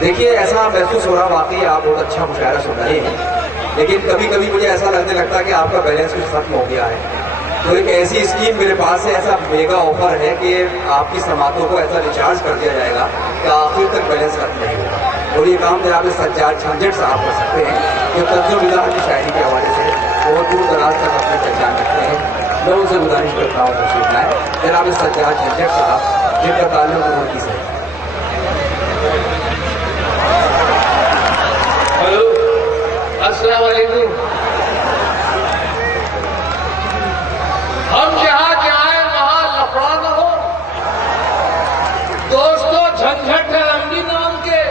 دیکھیے ایسا محسوس ہو رہا واقعی آپ بہت اچھا مشاعرہ سن رہے ہیں، لیکن کبھی کبھی مجھے ایسا لگنے لگتا ہے کہ آپ کا بیلنس کچھ ختم ہو گیا ہے. تو ایک ایسی اسکیم میرے پاس ہے، ایسا میگا آفر ہے کہ آپ کی سماعتوں کو ایسا ریچارج کر دیا جائے گا کہ آخر تک بیلنس ختم نہیں ہوگا. اور یہ کام جناب سجاد جھنجھٹ صاحب کر سکتے ہیں جو طنز و مزاح کی شاعری کے حوالے سے بہت دور دراز تک اپنی پہچان رکھتے ہیں. میں ان سے گزارش کرتا ہوں تشریف لائیں جناب سجاد جھنجھٹ صاحب جن کا تعلق اردو سے. ہلو، السلام علیکم. ہم جہاں جائیں وہاں لفڑا نہ ہو، دوستو جھنجھٹ ہے امبی نام کے.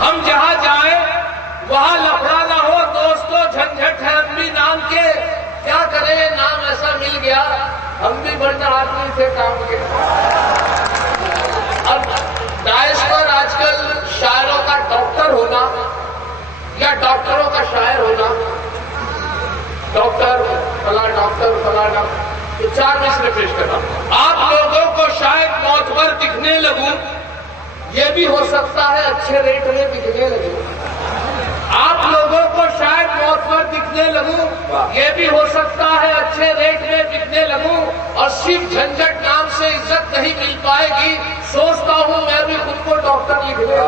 ہم جہاں جائیں وہاں لفڑا نہ ہو، دوستو جھنجھٹ ہے امبی نام کے. کیا کریں یہ نام ایسا مل گیا، ہم بھی بڑھنا آدمی سے کام کے. اب داعش پر آج کل شاعروں کا ڈاکٹر ہونا یا ڈاکٹروں کا شاعر ہونا، ڈاکٹر فلاں ڈاکٹر فلاں ڈاکٹر، تو چار مصرے پیش کرنا. آپ لوگوں کو شاید معتبر دکھنے لگوں، یہ بھی ہو سکتا ہے اچھے ریٹ میں دکھنے لگوں. آپ لوگوں کو شاید معتبر دکھنے لگوں، یہ بھی ہو سکتا ہے اچھے ریٹ میں دکھنے لگوں. اور صرف جھنجھٹ نام سے عزت نہیں مل پائے گی، سوچتا ہوں میں بھی خود کو ڈاکٹر لکھ لوں.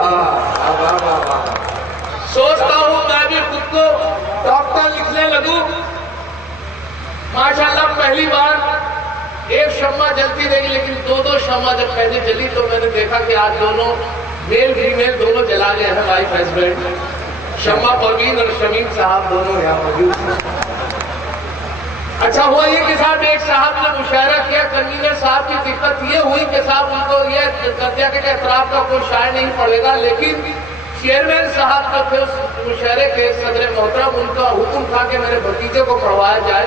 سوچتا ہوں میں بھی خود کو ڈاکٹر لکھنے لگوں. ماشاءاللہ پہلی بار ایک شمع جلتی رہی، لیکن دو شمع جب پہلے جلی تو میں نے دیکھا کہ آج دونوں میل فیمیل دونوں جلا گئے ہیں وائف ہسبینڈ. شمع پروین اور شمیم صاحب دونوں یہاں موجود ہیں. اچھا ہوا یہ کہ صاحب ایک صاحب نے مشاعرہ کیا، کنوینر صاحب کی دقت یہ ہوئی کہ صاحب ان کو یہ کر دیا کہ اطراف کا کوئی شاعر نہیں پڑے گا، لیکن چیئرمین صاحب جو تھے اس مشاعرے کے صدر محترم، ان کا حکم تھا کہ میرے بھتیجے کو پڑھوایا جائے.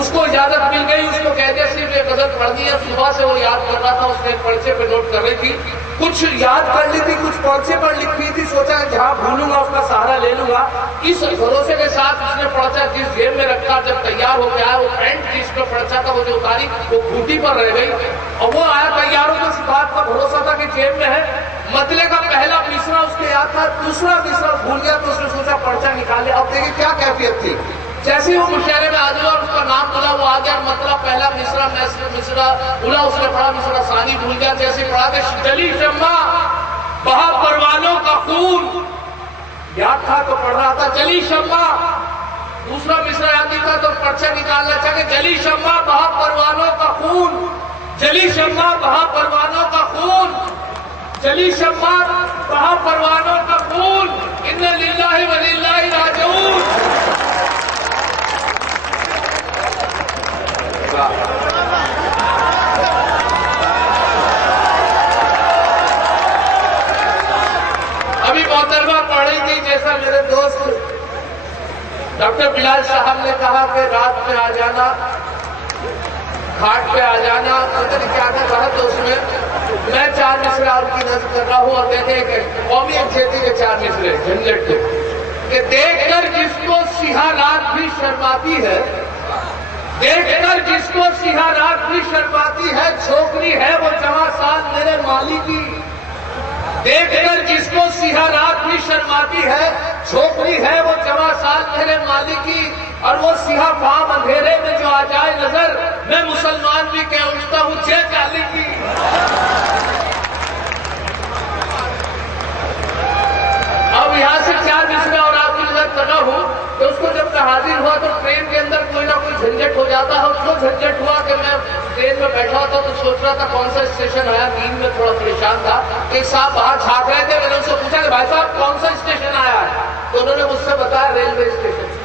اس کو اجازت مل گئی. اس کو کہتے صرف ایک غزل پڑھ دی ہے. صبح سے وہ یاد کر رہا تھا، اس نے ایک پرچے پہ نوٹ کر رہی تھی، کچھ یاد کر لی تھی، کچھ پرچے پر لکھ لی تھی. سوچا کہ جہاں بھولوں گا اس کا سہارا لے لوں گا. اس بھروسے کے ساتھ اس نے پرچا جس جیب میں رکھا، جب تیار ہو گیا وہ پینٹ جس پہ پرچا تھا وہ جو اتاری وہ گھوٹی پر رہ گئی. اور وہ آیا تیار ہو تو اس بات کا بھروسہ تھا کہ جیب میں ہے. مطلع کا پہلا مصرع اس کے یاد تھا، دوسرا مصرع بھول گیا تو اس نے سوچا پرچا نکال لیا. اب دیکھیے کیا کیفیت تھی. جیسے وہ مشاعرے میں حاضر اور اس کا نام بولا وہ آ گیا، مطلب پہلا مصرع بولا، اس نے پڑھا مصرع ثانی بھول گیا. جیسے پڑھا کہ جلی شمع بہا پروانوں کا خون، یاد تھا تو پڑھ رہا تھا جلی شمع. دوسرا مصرع یاد نہیں تھا تو پرچہ نکالنا چاہے جلی شمع بہا پروانوں کا خون، جلی شمع بہا پروانوں کا خون، جلی شمع بہا پروانوں کا خون، انا للہ و انا الیہ راجعون. ابھی محترمہ پڑھ رہی تھی، جیسا میرے دوست ڈاکٹر بلال صاحب نے کہا کہ رات میں آ جانا، گھاٹ پہ آ جانا، پتہ نہیں کیا کہا تو اس میں میں چار مصرے آپ کی نظر کر رہا ہوں. اور دیکھیں کہ قومی یکجہتی کے چار مصرے جھنجھٹ کے کہ دیکھ کر جس کو سیاہ رات بھی شرماتی ہے، دیکھ کر جس کو سیاہ رات بھی شرماتی ہے، چھوکری ہے وہ جواں سال میرے مالی کی. دیکھ کر جس کو سیاہ رات بھی شرماتی ہے، چھوکری ہے وہ جواں سال میرے مالی کی. اور وہ سیاہ فام اندھیرے میں جو آ جائے نظر، میں مسلمان بھی کہہ اٹھتا ہوں جے چالی کی. اب یہاں سے چار مصرے اور آپ کی نظر کرنا ہوں کہ اس کو جب میں حاضر ہوا تو ٹرین کے اندر کوئی نہ کوئی جھنجٹ ہو جاتا ہے. اس کو جھنجٹ ہوا کہ میں ٹرین میں بیٹھا تھا تو سوچ رہا تھا کون سا اسٹیشن آیا. نیند میں تھوڑا پریشان تھا. ایک صاحب باہر جھانک رہے تھے. میں نے ان سے پوچھا کہ بھائی صاحب کون سا اسٹیشن آیا ہے؟ تو انہوں نے مجھ سے بتایا ریلوے اسٹیشن.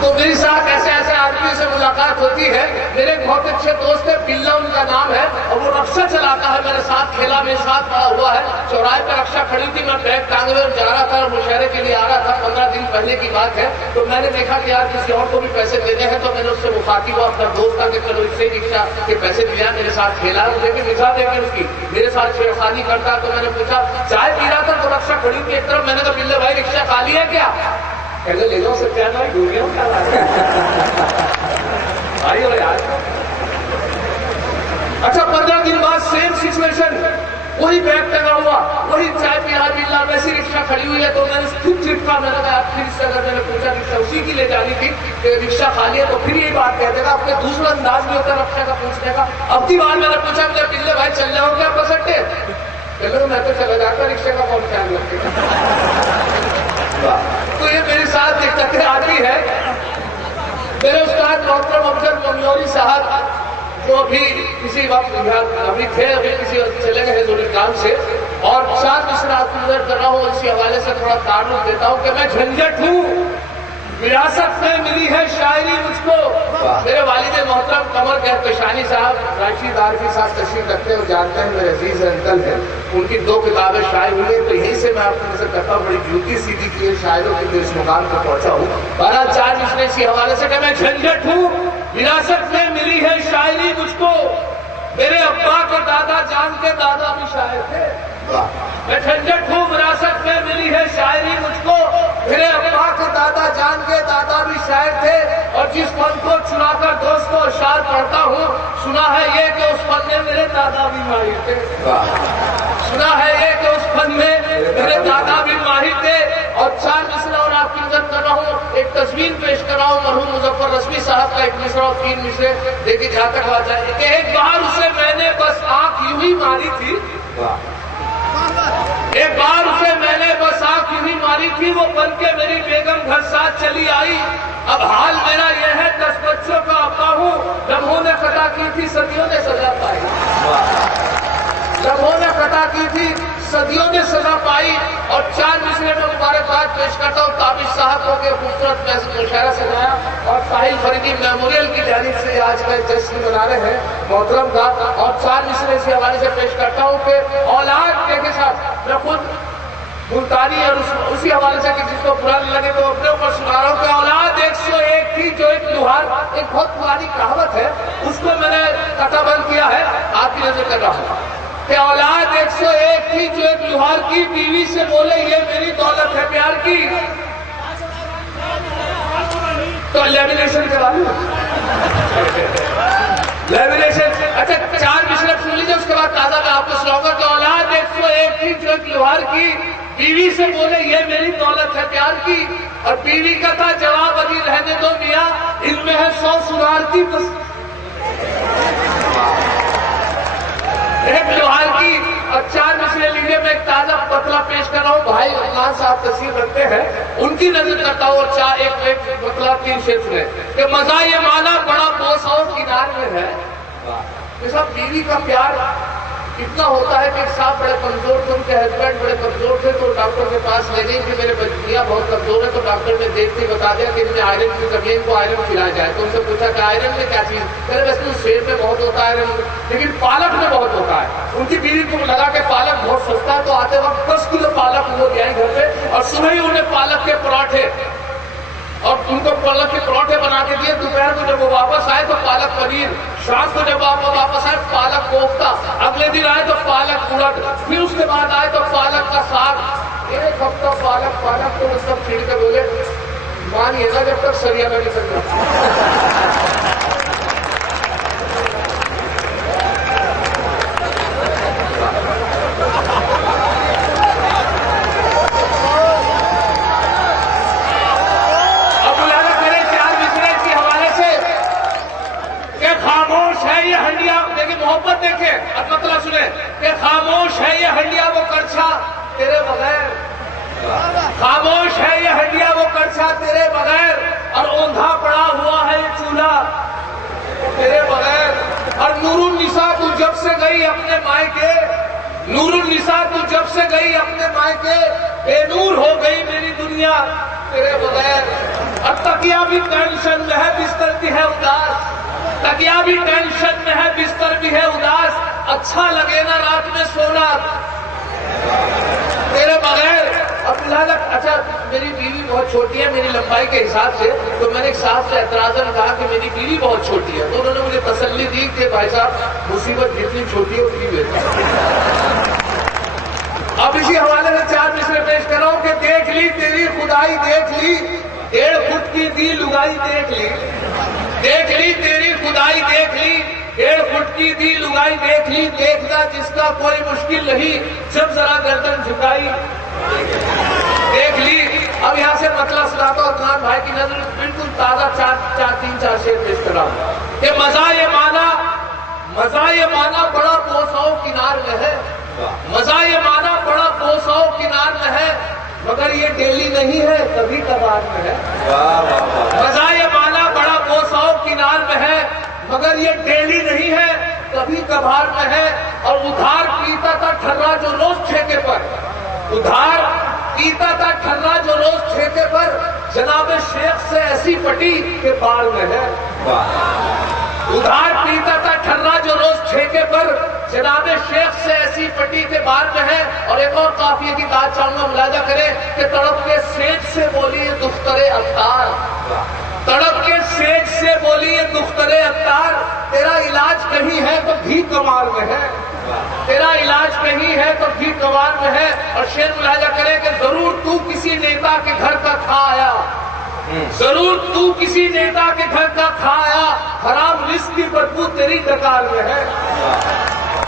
تو میری ساتھ ایسے ایسے آدمی سے ملاقات ہوتی ہے. میرے بہت اچھے دوست ہے، بلا ان کا نام ہے، اور وہ رکشہ چلاتا ہے. میرے ساتھ کھیلا، میرے ساتھ پڑا ہوا ہے. چوراہے پہ رکشہ کھڑی تھی، میں بیگ ٹانگے ہوئے جا رہا تھا اور مشاعرے کے لیے آ رہا تھا. 15 دن پہلے کی بات ہے. تو میں نے دیکھا کہ یار کسی اور کو بھی پیسے دینے ہیں، تو میں نے اس سے مخاطب ہوا، اپنا دوست تھا کہ چلو اس سے رکشہ کے پیسے دیا. میرے ساتھ کھیلا، مجھے بھی مثال دے کے اس کی میرے ساتھ چھیڑخانی کرتا. تو میں نے پوچھا چائے پی رہا تھا تو رکشہ کھڑی تھی ایک طرف. میں نے کہا بلے بھائی رکشہ خالی ہے کیا؟ کہتے لے جاؤ سکتے ہیں ڈوبی ہوں کیا بھائی ہو یار. اچھا 15 دن بعد سیم سچویشن وہی بیگ لگا ہوا، وہی چائے پیا ملنا، ویسی رکشا کھڑی ہوئی ہے تو میں نے خود چپکا، میں نے کہا پھر اس سے اگر میں نے پوچھا رکشا اسی کی لے جانی تھی کہ رکشا خالی ہے تو پھر یہی بات کہتے گا، اپنے دوسرا انداز بھی ہوتا ہے رکشا کا پوچھنے کا۔ اب کی بار میں نے پوچھا مجھے پلے بھائی چل جاؤ کیا بس اڈے؟ چلو میں تو چلا جاتا، رکشے کا کون خیال رکھے گا؟ تو یہ میرے ساتھ دقتیں آتی ہے۔ میرے استاد محترم افضل منیوری صاحب جو ابھی کسی وقت ابھی تھے، ابھی کسی وقت چلے گئے حضور کام سے، اور 4 مصرات کی نظر کر رہا ہوں، اسی حوالے سے تھوڑا تعارف دیتا ہوں کہ میں جھنجھٹ ہوں، وراثت میں ملی ہے شاعری مجھ کو۔ میرے والد محترم قمر کہکشانی صاحب راشی دار کے ساتھ تشریف رکھتے ہیں، جانتے ہیں میرے عزیز انکل ہیں، ان کی 2 کتابیں شائع ہوئی ہیں، تو یہیں سے میں آپ کو نظر کرتا ہوں، بڑی ڈیوٹی سیدھی کی ہے شاعروں کی، جو اس مقام پر پہنچا ہوں۔ 12 مصرے اسی حوالے سے کہ میں جھنجھٹ ہوں، وراثت میں ملی ہے شاعری مجھ کو، میرے ابا کے دادا جان کے دادا بھی شاعر تھے۔ میں جھنجھٹ ہوں، وراثت میں ملی ہے شاعری مجھ کو، میرے ابا کے دادا جان کے دادا بھی شاعر تھے، اور جس فن کو چنا کر دوست کو اشعار پڑھتا ہوں، سنا ہے یہ کہ اس فن میں میرے دادا بھی ماہر تھے، سنا ہے یہ کہ اس فن میں میرے دادا بھی ماہر تھے۔ اور 4 مصرع اور آپ کی نظر کر رہا ہوں، ایک تصویر پیش کر رہا ہوں مرحوم مظفر رسمی صاحب کا، 1 مصرع اور 3 مصرے، دیکھیے جہاں تک بات جائے کہ ایک بار اسے میں نے بس آنکھ یوں ہی ماری تھی، ایک بار اسے میں نے بس آنکھ یوں ہی ماری تھی، وہ بن کے میری بیگم گھر ساتھ چلی آئی، اب حال میرا یہ ہے 10 بچوں کا ابا ہوں، لمحوں نے خطا کی تھی صدیوں نے سزا پائی، لمحوں نے خطا کی تھی صدیوں نے سزا پائی۔ اور 4 مصرے میں مبارکباد پیش کرتا ہوں تابش صاحب کو کہ خوبصورت مشاعرہ سجایا، اور ساحل فریدی میموریل کی جانب سے آج کا جشن منا رہے ہیں محترم کا، اور 4 مصرے اسی حوالے سے پیش کرتا ہوں کہ اولاد کے ساتھ میں خود ملتانی اور اسی حوالے سے کہ جس کو برا نہیں لگے تو اپنے اوپر سنا رہا ہوں کہ اولاد 101 تھی جو ایک لوہار، ایک بہت پرانی کہاوت ہے، اس کو میں نے قطع بند کیا ہے، آپ کی نظر کر رہا ہوں کہ اولاد 101 تھی جو ایک لوہار کی، بیوی سے بولے یہ میری دولت ہے پیار کی، تو لیمینیشن کرا لوں، لیمینیشن۔ اچھا 4 مصرے سن لیجیے، اس کے بعد تازہ میں آپ کو سناؤں گا کہ اولاد 101 تھی جو ایک لوہار کی، بیوی سے بولے یہ میری دولت ہے پیار کی، اور بیوی کا تھا جواب ابھی رہنے دو میاں، ان میں ہے 100 سنار کی بس ایک لوہار کی۔ اور 4 مصرے لیجیے، میں ایک تازہ پتلا پیش کر رہا ہوں، بھائی عثمان صاحب تشریف رکھتے ہیں، ان کی نظر کرتا ہوں، اور ایک پتلا 3 شعر سنے کہ مزہ یہ مانا بڑا بوس اور کنار میں ہے، کہ صاحب بیوی کا پیار اتنا ہوتا ہے کہ ایک صاحب بڑے کمزور تھے، ان کے ہسبینڈ بڑے کمزور تھے، تو ڈاکٹر کے پاس لے گئی کہ میرے بچیاں بہت کمزور ہیں، تو ڈاکٹر نے دیکھتے بتا دیا کہ ان میں آئرن کی کمی ہے، ان کو آئرن کھلایا جائے، تو ان سے پوچھا کہ آئرن میں کیا چیز؟ کہہ رہے ویسے سیر میں بہت ہوتا ہے آئرن، لیکن پالک میں بہت ہوتا ہے۔ ان کی بیوی کو لگا کہ پالک بہت سستا ہے، تو آتے وقت 10 کلو پالک وہ لے آئی گھر پہ، اور صبح ہی انہیں پالک کے پراٹھے اور ان کو پالک کے پراٹھے بنا کے دیے، دوپہر کو جب وہ واپس آئے تو پالک پنیر، شام کو جب آپ واپس آئے پالک کوفتہ، اگلے دن آئے تو پالک اڑد، پھر اس کے بعد آئے تو پالک کا ساگ، 1 ہفتہ پالک تو وہ سب چھیڑ کے بولے مانیے گا جب تک سریا میں نہیں سکتا۔ محبت دیکھیں، اب مطلب سنیں کہ خاموش ہے یہ ہنڈیا وہ کرچھا تیرے بغیر، خاموش ہے یہ ہنڈیا وہ کرچھا تیرے بغیر، اور اوندھا پڑا ہوا ہے یہ چولہا تیرے بغیر، اور نور النساء تو جب سے گئی اپنے مائکے، نور النساء تو جب سے گئی اپنے مائکے، بے نور ہو گئی میری دنیا تیرے بغیر، اور تکیہ بھی ٹینشن میں ہے بستر بھی ہے اداس، تکیہ بھی ٹینشن میں ہے بستر بھی ہے اداس، اچھا لگے نا رات میں سونا تیرے بغیر۔ اب اچھا میری بیوی بہت چھوٹی ہے میری لمبائی کے حساب سے، تو میں نے ایک صاحب سے اعتراضاً کہا کہ میری بیوی بہت چھوٹی ہے، تو انہوں نے مجھے تسلی دی کہ بھائی صاحب مصیبت جتنی چھوٹی ہے اتنی بہتر۔ اب اسی حوالے سے 4 مصرے پیش کر رہا ہوں کہ دیکھ لی تیری خدائی دیکھ لی، 1.5 فٹ کی دی لگائی دیکھ لی، دیکھ لی تیری خدائی دیکھ لی، 1.5 فٹ کی دی لگائی دیکھ لی، دیکھنا جس کا کوئی مشکل نہیں، جب ذرا گردن جھکائی دیکھ لی۔ اب یہاں سے مطلب سناتا اور خان بھائی کی نظر بالکل تازہ 3-4 شعر پیش کر رہا ہوں کہ مزہ یہ مانا بڑا بوساؤ کنار میں ہے، مزہ یہ مانا بڑا بوساؤ کنار میں ہے، مگر یہ ڈیلی نہیں ہے، کبھی کبھار میں ہے۔ مزہ یہ مانا بڑا بوساؤ کنار میں ہے، مگر یہ ڈیلی نہیں ہے، کبھی کبھار میں ہے۔ اور ادھار پیتا تھا ٹھرا جو روز ٹھیکے پر، ادھار پیتا تھا ٹھرا جو روز ٹھیکے پر، جناب شیخ سے ایسی پٹی کے بال میں ہے۔ ادھار پیتا تھا ٹھرا جو روز ٹھیکے پر، جناب شیخ سے ایسی پٹی کے بال میں ہے۔ اور ایک اور قافیے کی بات چاہوں گا، ملاحظہ کریں کہ تڑپ کے سیج سے بولی یہ دختر عطار، تڑپ کے سیج سے بولی یہ دختر عطار، تیرا علاج کہیں ہے تو بھی کمار میں ہے، تیرا علاج کہیں ہے تو بھی کمار میں ہے۔ اور شعر ملاحظہ کریں کہ ضرور تو کسی نیتا کے گھر کا کھا آیا، ضرور تو کسی نیتا کے گھر کا کھا آیا، حرام رزق کی بدبو تیری ڈکار میں ہے۔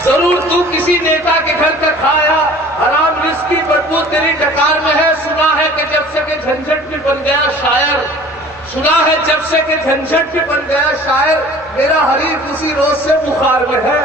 ضرور تو کسی نیتا کے گھر کا کھایا، حرام رزق کی بدبو تیری ڈکار میں ہے۔ سنا ہے کہ جب سے کہ جھنجھٹ میں بن گیا شاعر، سنا ہے جب سے کہ جھنجھٹ میں بن گیا شاعر، میرا حریف اسی روز سے بخار میں ہے۔